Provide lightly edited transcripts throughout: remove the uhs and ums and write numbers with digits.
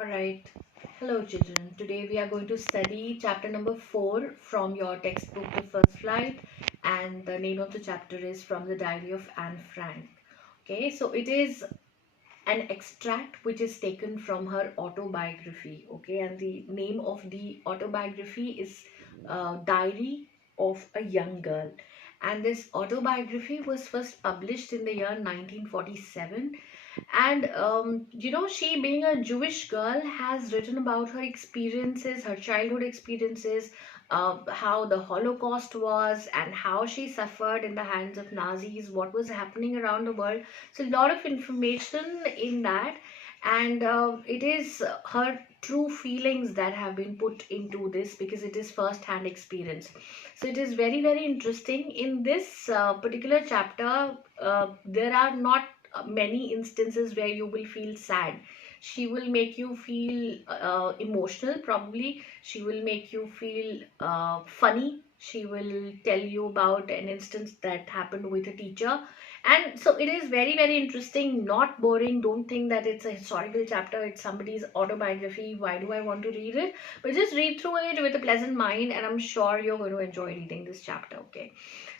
Alright, hello children. Today we are going to study chapter number 4 from your textbook The First Flight, and the name of the chapter is From the Diary of Anne Frank. Okay, so it is an extract which is taken from her autobiography. Okay, and the name of the autobiography is Diary of a Young Girl. And this autobiography was first published in the year 1947. And she, being a Jewish girl, has written about her experiences, her childhood experiences, how the Holocaust was, and how she suffered in the hands of Nazis, what was happening around the world. So, a lot of information in that, and it is her true feelings that have been put into this because it is first hand experience. So, it is very, very interesting. In this particular chapter, there are not many instances where you will feel sad. She will make you feel emotional, probably. She will make you feel funny. She will tell you about an instance that happened with a teacher. And so it is very, very interesting, not boring. Don't think that it's a historical chapter, it's somebody's autobiography. Why do I want to read it? But just read through it with a pleasant mind, and I'm sure you're going to enjoy reading this chapter. Okay.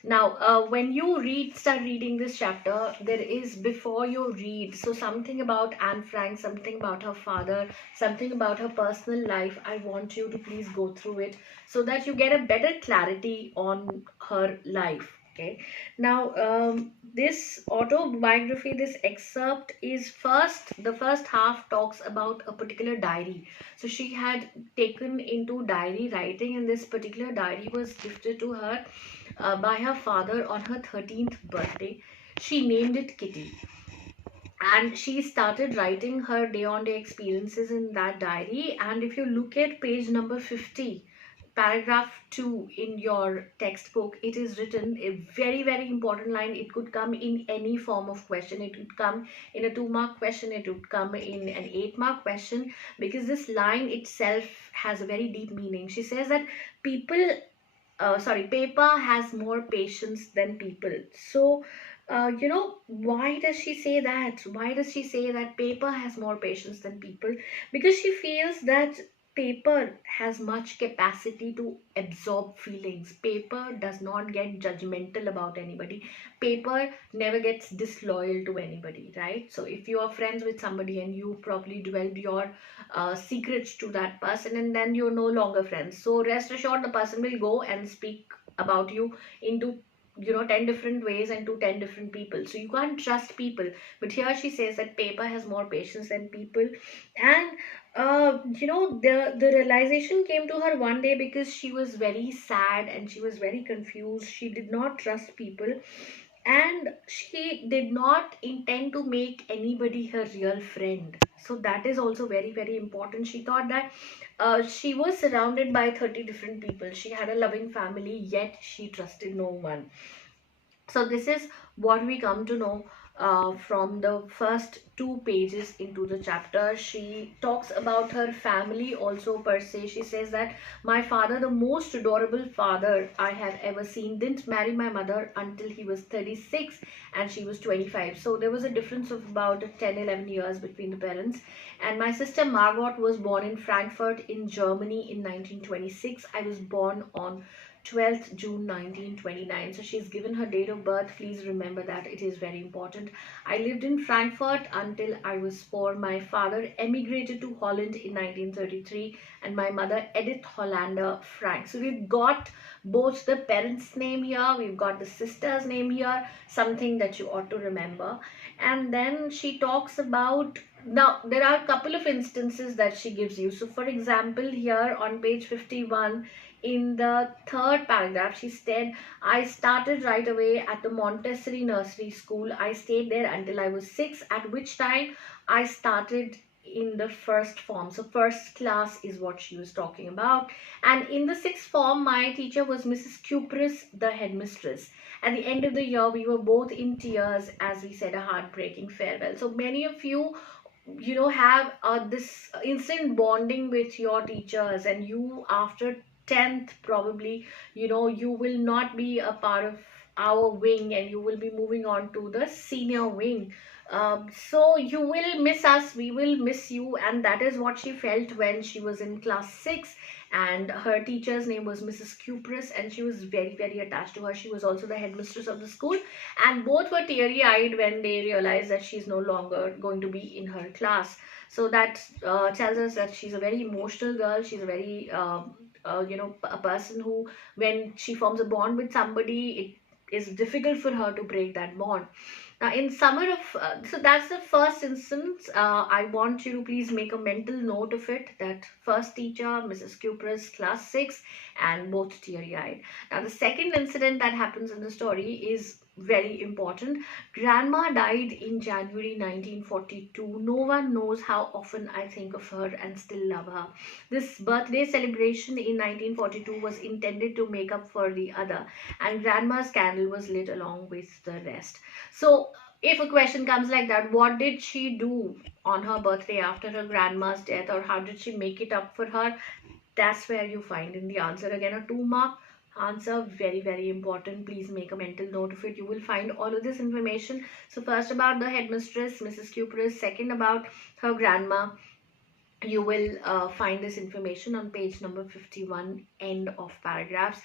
Now, when you start reading this chapter, there is before you read, so something about Anne Frank, something about her father, something about her personal life. I want you to please go through it so that you get a better clarity on her life. Okay. Now, this autobiography, this excerpt is the first half talks about a particular diary. So she had taken into diary writing, and this particular diary was gifted to her by her father on her 13th birthday. She named it Kitty. And she started writing her day on day experiences in that diary. And if you look at page number 50, paragraph 2 in your textbook, it is written a very, very important line. It could come in any form of question. It would come in a 2-mark question, it would come in an 8-mark question, because this line itself has a very deep meaning. She says that paper has more patience than people. So why does she say that? Why does she say that paper has more patience than people? Because she feels that paper has much capacity to absorb feelings. Paper does not get judgmental about anybody. Paper never gets disloyal to anybody, right? So if you are friends with somebody and you probably divulge your secrets to that person, and then you're no longer friends, so rest assured the person will go and speak about you into 10 different ways and to 10 different people. So you can't trust people. But here she says that paper has more patience than people. And the realization came to her one day because she was very sad and she was very confused. She did not trust people, and she did not intend to make anybody her real friend. So that is also very, very important. She thought that she was surrounded by 30 different people. She had a loving family, yet she trusted no one. So this is what we come to know from the first 2 pages into the chapter. She talks about her family also per se. She says that my father, the most adorable father I have ever seen, didn't marry my mother until he was 36 and she was 25. So there was a difference of about 10-11 years between the parents. And my sister Margot was born in Frankfurt in Germany in 1926. I was born on 12th June 1929. So she's given her date of birth. Please remember that, it is very important. I lived in Frankfurt until I was 4. My father emigrated to Holland in 1933, and my mother Edith Hollander Frank. So we've got both the parents' name here, we've got the sister's name here, something that you ought to remember. And then she talks about, now there are a couple of instances that she gives you. So for example, here on page 51, in the third paragraph, she said, I started right away at the Montessori nursery school. I stayed there until I was 6, at which time I started in the first form. So first class is what she was talking about. And in the sixth form, my teacher was Mrs. Cupris, the headmistress. At the end of the year, we were both in tears as we said a heartbreaking farewell. So many of you have this instant bonding with your teachers, and you after 10th probably, you will not be a part of our wing and you will be moving on to the senior wing. So you will miss us, we will miss you. And that is what she felt when she was in class 6. And her teacher's name was Mrs. Cupris, and she was very, very attached to her. She was also the headmistress of the school. And both were teary eyed when they realized that she's no longer going to be in her class. So that tells us that she's a very emotional girl. She's a very, a person who, when she forms a bond with somebody, it is difficult for her to break that bond. Now, in summer of, so that's the first instance. I want you to please make a mental note of it. That first teacher, Mrs. Cupris, class 6, and both teary eyed. Now, the second incident that happens in the story is very important. Grandma died in January 1942. No one knows how often I think of her and still love her. This birthday celebration in 1942 was intended to make up for the other, and Grandma's candle was lit along with the rest. So, if a question comes like that, what did she do on her birthday after her grandma's death, or how did she make it up for her? That's where you find in the answer. Again, a 2 mark answer, very, very important. Please make a mental note of it. You will find all of this information. So, first about the headmistress, Mrs. Cupris, second about her grandma. You will find this information on page number 51, end of paragraphs.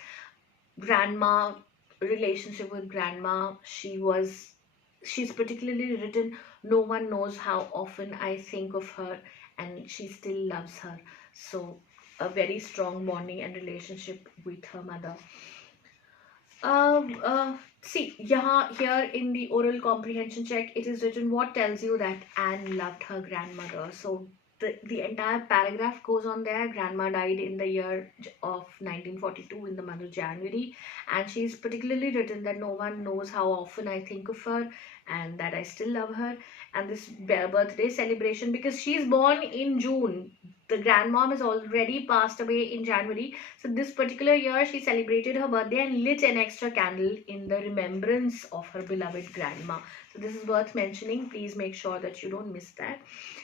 Grandma, relationship with grandma, she's particularly written, no one knows how often I think of her and she still loves her. So a very strong bonding and relationship with her mother. See, here in the oral comprehension check, it is written what tells you that Anne loved her grandmother. So the entire paragraph goes on there. Grandma died in the year of 1942 in the month of January, and she's particularly written that no one knows how often I think of her and that I still love her. And this birthday celebration, because she's born in June, the grandmom has already passed away in January. So this particular year, she celebrated her birthday and lit an extra candle in the remembrance of her beloved grandma. So this is worth mentioning. Please make sure that you don't miss that.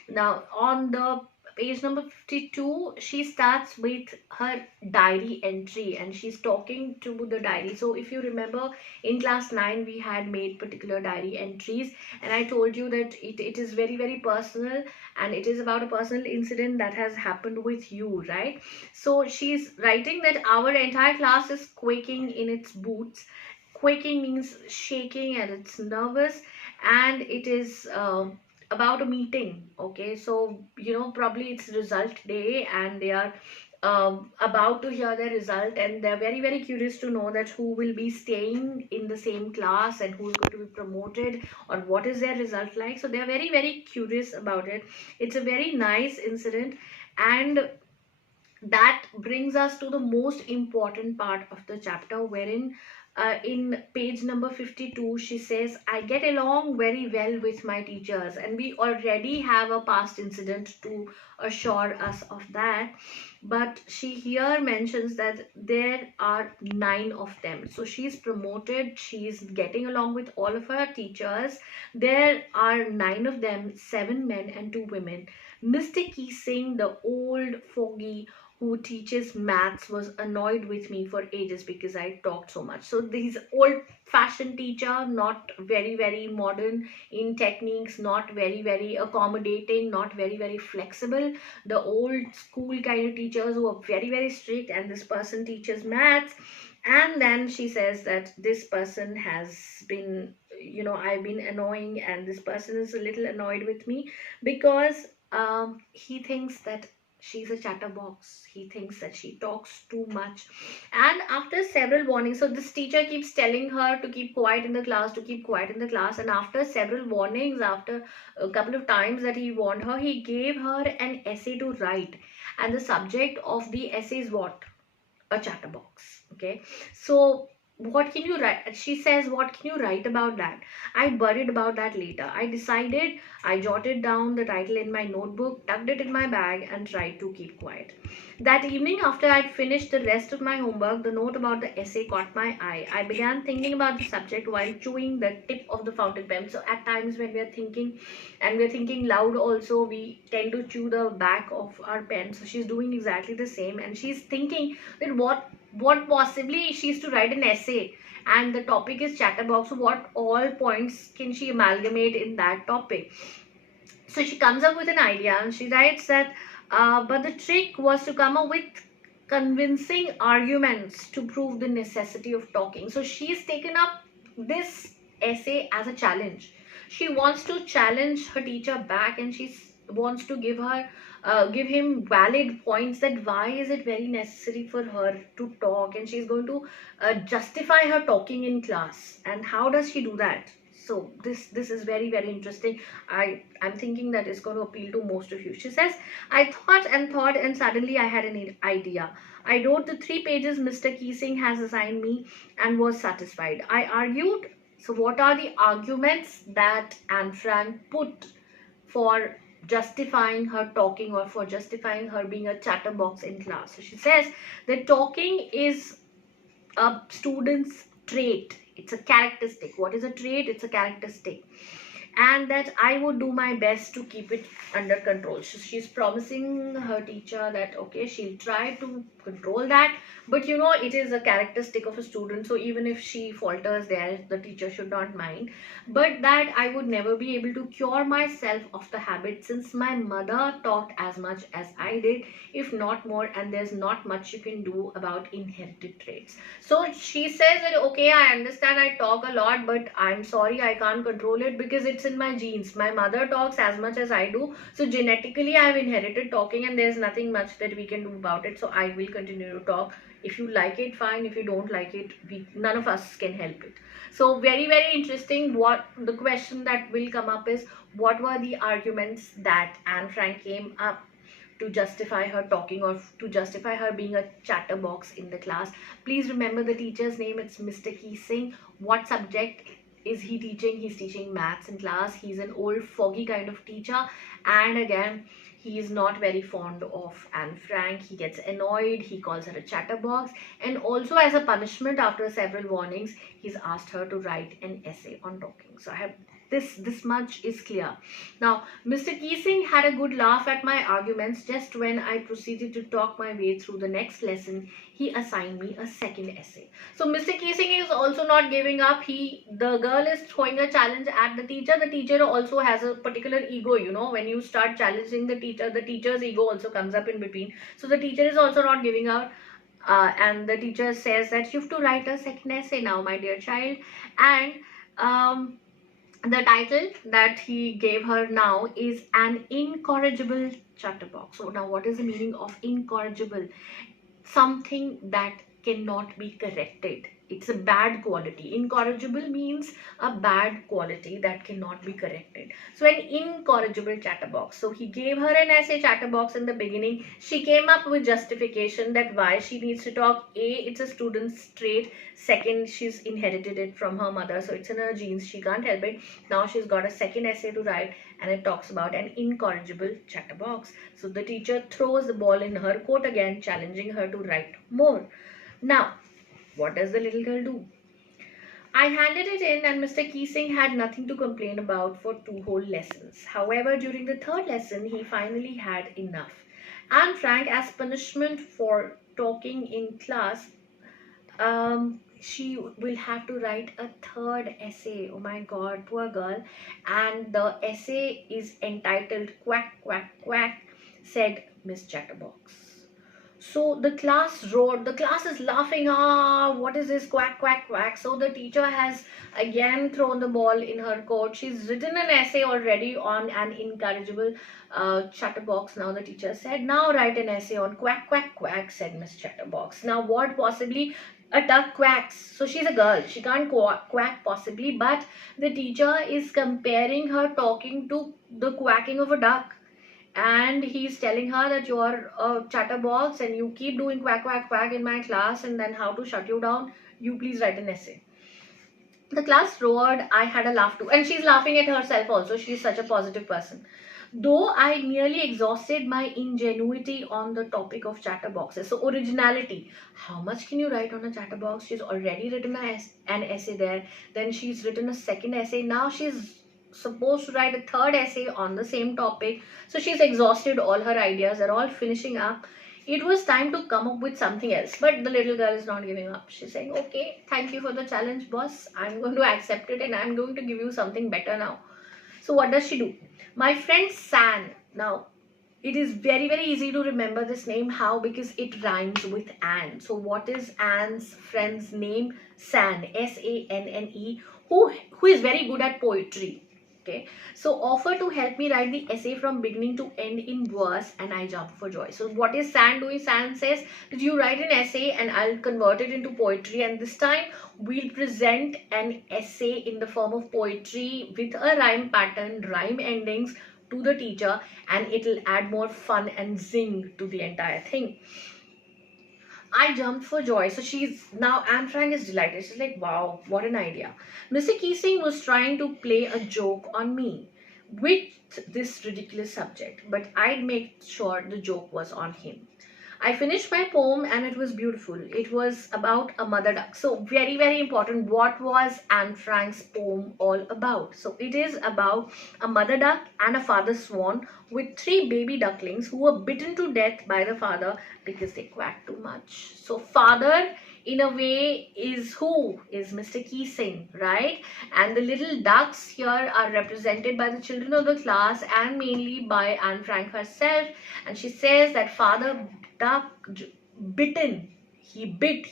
Now, on the page number 52, she starts with her diary entry and she's talking to the diary. So if you remember, in class 9, we had made particular diary entries, and I told you that it is very, very personal, and it is about a personal incident that has happened with you, right? So she's writing that our entire class is quaking in its boots. Quaking means shaking and it's nervous, and it is about a meeting. Okay, so probably it's result day and they are about to hear their result, and they're very, very curious to know that who will be staying in the same class and who is going to be promoted, or what is their result like. So they're very, very curious about it. It's a very nice incident, and that brings us to the most important part of the chapter, wherein in page number 52 she says, I get along very well with my teachers, and we already have a past incident to assure us of that. But she here mentions that there are 9 of them, so she's promoted, she's getting along with all of her teachers. There are 9 of them, 7 men and 2 women. Mr. Keesing, the old fogey who teaches maths, was annoyed with me for ages because I talked so much. So this old fashioned teacher, not very, very modern in techniques, not very, very accommodating, not very, very flexible. The old school kind of teachers who are very, very strict, and this person teaches maths. And then she says that this person has been, I've been annoying, and this person is a little annoyed with me because he thinks that she's a chatterbox. He thinks that she talks too much. And after several warnings, so this teacher keeps telling her to keep quiet in the class, to keep quiet in the class. And after several warnings, after a couple of times that he warned her, he gave her an essay to write. And the subject of the essay is what? A chatterbox. Okay. So what can you write? She says, what can you write about that? I worried about that later. I decided, I jotted down the title in my notebook, tucked it in my bag, and tried to keep quiet. That evening, after I'd finished the rest of my homework, the note about the essay caught my eye. I began thinking about the subject while chewing the tip of the fountain pen. So at times when we're thinking, and we're thinking loud also, we tend to chew the back of our pen. So she's doing exactly the same, and she's thinking that what what possibly she's to write an essay, and the topic is chatterbox. So what all points can she amalgamate in that topic? So she comes up with an idea and she writes that, but the trick was to come up with convincing arguments to prove the necessity of talking. So she's taken up this essay as a challenge. She wants to challenge her teacher back, and she wants to give him valid points that why is it very necessary for her to talk, and she's going to justify her talking in class. And how does she do that? So this is very very interesting. I'm thinking that it's going to appeal to most of you. She says, I thought and suddenly I had an idea. I wrote the 3 pages Mr. Keesing has assigned me and was satisfied. I argued. So what are the arguments that Anne Frank put for justifying her talking, or for justifying her being a chatterbox in class? So she says that talking is a student's trait. It's a characteristic. What is a trait? It's a characteristic. And that I would do my best to keep it under control. So she's promising her teacher that okay, she'll try to control that, but you know, it is a characteristic of a student, so even if she falters there, the teacher should not mind. But that I would never be able to cure myself of the habit, since my mother talked as much as I did, if not more, and there's not much you can do about inherited traits. So she says that okay, I understand I talk a lot, but I'm sorry, I can't control it because it's in my genes. My mother talks as much as I do, so genetically I've inherited talking, and there's nothing much that we can do about it. So I will continue to talk. If you like it, fine. If you don't like it, none of us can help it. So very very interesting. What the question that will come up is, what were the arguments that Anne Frank came up to justify her talking, or to justify her being a chatterbox in the class? Please remember the teacher's name. It's Mr. Keesing. What subject is he teaching? He's teaching maths in class. He's an old foggy kind of teacher, and again, he is not very fond of Anne Frank. He gets annoyed. He calls her a chatterbox, and also as a punishment, after several warnings, he's asked her to write an essay on talking. So I have this much is clear. Now, Mr. Keesing had a good laugh at my arguments. Just when I proceeded to talk my way through the next lesson, he assigned me a second essay. So Mr. Keesing is also not giving up. The girl is throwing a challenge at the teacher. The teacher also has a particular ego. You know, when you start challenging the teacher's ego also comes up in between. So the teacher is also not giving up. And the teacher says that you have to write a second essay now, my dear child. And the title that he gave her now is An Incorrigible Chatterbox. So now, what is the meaning of incorrigible? Something that cannot be corrected. It's a bad quality. Incorrigible means a bad quality that cannot be corrected. So an incorrigible chatterbox. So he gave her an essay chatterbox in the beginning. She came up with justification that why she needs to talk. A, it's a student's trait. Second, she's inherited it from her mother, so it's in her genes. She can't help it. Now she's got a second essay to write, and it talks about an incorrigible chatterbox. So the teacher throws the ball in her court again, challenging her to write more. Now, what does the little girl do? I handed it in, and Mr. Keesing had nothing to complain about for 2 whole lessons. However, during the 3rd lesson, he finally had enough. Anne Frank, as punishment for talking in class, she will have to write a 3rd essay. Oh my god, poor girl. And the essay is entitled Quack, Quack, Quack, said Miss Chatterbox. So the class roared. The class is laughing. Ah, what is this? Quack, quack, quack. So the teacher has again thrown the ball in her court. She's written an essay already on an incorrigible chatterbox. Now the teacher said, now write an essay on quack, quack, quack, said Miss Chatterbox. Now what possibly? A duck quacks. So she's a girl. She can't quack possibly. But the teacher is comparing her talking to the quacking of a duck. And he's telling her that you're a chatterbox and you keep doing quack quack quack in my class, and then how to shut you down. You please write an essay. The class roared. I had a laugh too, and she's laughing at herself also. She's such a positive person. Though I nearly exhausted my ingenuity on the topic of chatterboxes. So originality. How much can you write on a chatterbox? She's already written an essay there. Then she's written a second essay. Now she's supposed to write a 3rd essay on the same topic. So she's exhausted all her ideas. They're all finishing up. It was time to come up with something else, but the little girl is not giving up. She's saying, okay, thank you for the challenge, boss. I'm going to accept it and I'm going to give you something better now. So what does she do? My friend San. Now, it is very, very easy to remember this name. How? Because it rhymes with Anne. So what is Anne's friend's name? San. Sanne. Who is very good at poetry. Okay. So offer to help me write the essay from beginning to end in verse, and I jump for joy. So what is San doing? San says that you write an essay and I'll convert it into poetry, and this time we'll present an essay in the form of poetry with a rhyme pattern, rhyme endings to the teacher, and it'll add more fun and zing to the entire thing. I jumped for joy. So she's now, Anne Frank is delighted. She's like, wow, what an idea. Mr. Keesing was trying to play a joke on me with this ridiculous subject, but I'd make sure the joke was on him. I finished my poem and it was beautiful. It was about a mother duck. So very, very important. What was Anne Frank's poem all about? So it is about a mother duck and a father swan with three baby ducklings who were bitten to death by the father because they quacked too much. So father in a way is who? Is Mr. Keesing, right? And the little ducks here are represented by the children of the class and mainly by Anne Frank herself. And she says that father duck bitten, he bit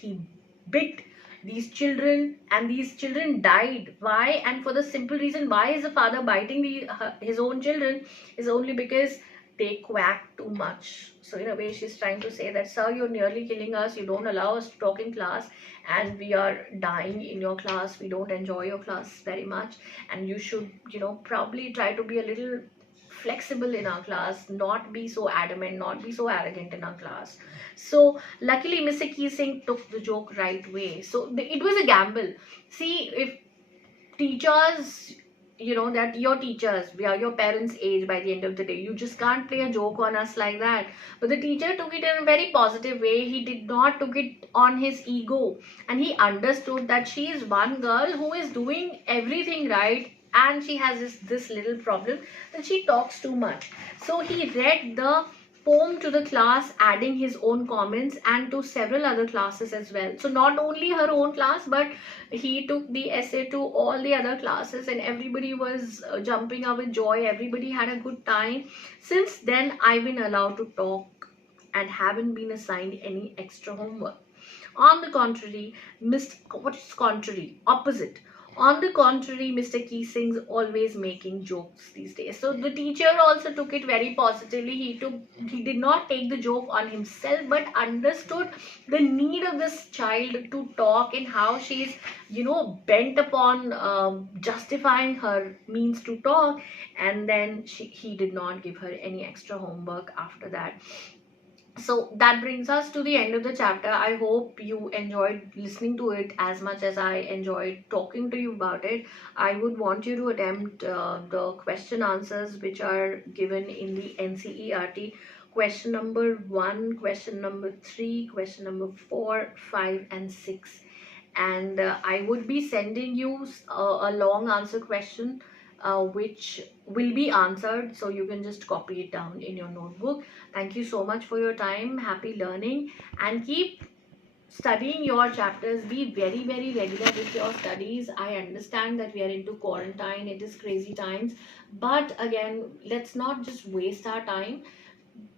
these children, and these children died. Why? And for the simple reason, why is the father biting his own children, is only because they quack too much. So in a way she's trying to say that, sir, you're nearly killing us, you don't allow us to talk in class, and we are dying in your class, we don't enjoy your class very much, and you should, probably try to be a little flexible in our class, not be so adamant, not be so arrogant in our class. So luckily Mr. Keesing took the joke right way. So it was a gamble. See, if teachers, that your teachers, we are your parents age by the end of the day, you just can't play a joke on us like that. But the teacher took it in a very positive way. He did not took it on his ego, and he understood that she is one girl who is doing everything right, and she has this little problem that she talks too much. So he read the poem to the class, adding his own comments, and to several other classes as well. So not only her own class, but he took the essay to all the other classes, and everybody was jumping up with joy. Everybody had a good time. Since then I've been allowed to talk and haven't been assigned any extra homework. On the contrary, what is contrary? Opposite. On the contrary, Mr. Keesing's always making jokes these days. So the teacher also took it very positively. He did not take the joke on himself, but understood the need of this child to talk, and how she's, bent upon justifying her means to talk. And then he did not give her any extra homework after that. So that brings us to the end of the chapter. I hope you enjoyed listening to it as much as I enjoyed talking to you about it. I would want you to attempt the question answers which are given in the NCERT. Question number 1, question number 3, question number 4, 5 and 6. And I would be sending you a long answer question which will be answered, so you can just copy it down in your notebook. Thank you so much for your time. Happy learning, and keep studying your chapters. Be very, very regular with your studies. I understand that we are into quarantine, it is crazy times, but again, let's not just waste our time.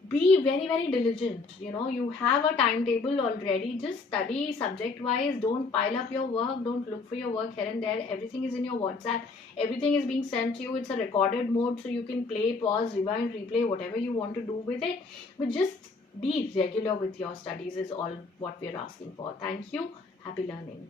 Be very, very diligent. You have a timetable already. Just study subject wise. Don't pile up your work. Don't look for your work here and there. Everything is in your WhatsApp. Everything is being sent to you. It's a recorded mode, so you can play, pause, rewind, replay, whatever you want to do with it. But just be regular with your studies is all what we're asking for. Thank you. Happy learning.